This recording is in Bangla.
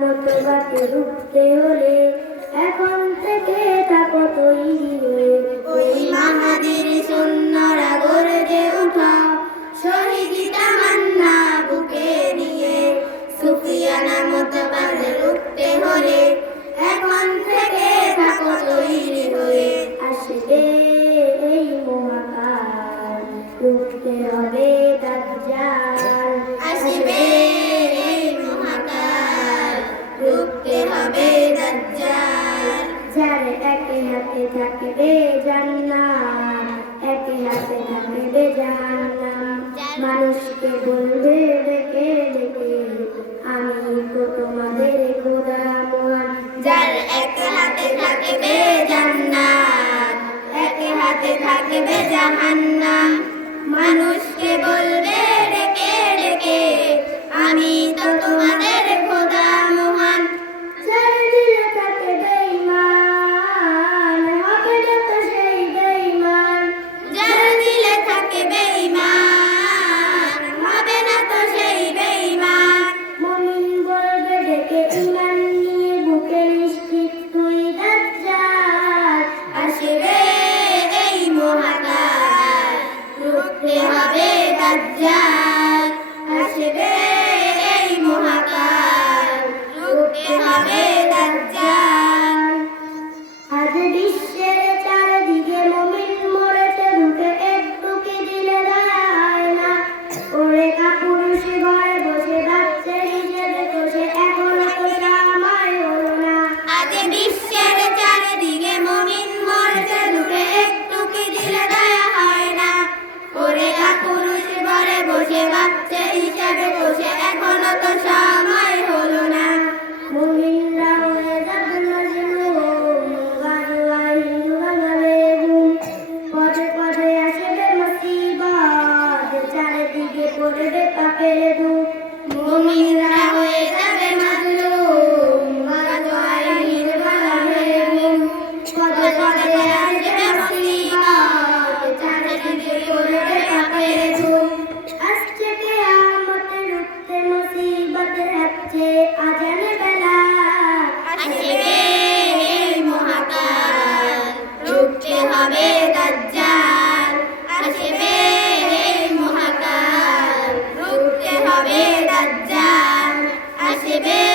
মতবাদে রুখতে হলে এখন থেকে থাকো তৈরি হয়ে? ওই মাহাদির সৈন্যরা গর্জে উঠা শহীদি তামান্না বুকে নিয়ে সুফিয়ানা মতবাদে রুখতে হলে এখন থেকে থাকো তৈরি হয়ে? আসবে এই মহাকাল, রুখতে হবে দাজ্জাল যার একে হাতে থাকবে জান্নাত একে হাতে থাকবে জাহান্নাম। মানুষকে বলবে, ডেকে ডেকে, আমি তো তোমাদের খোদা মহান। যার এক হাতে থাকবে জান্নাত এক হাতে থাকবে জাহান্নাম, মানুষকে বলবে দাজ্জাল আসবে এই মহাকাল। রুখতে হবে দাজ্জাল আজ বিশ্বের মহাকাল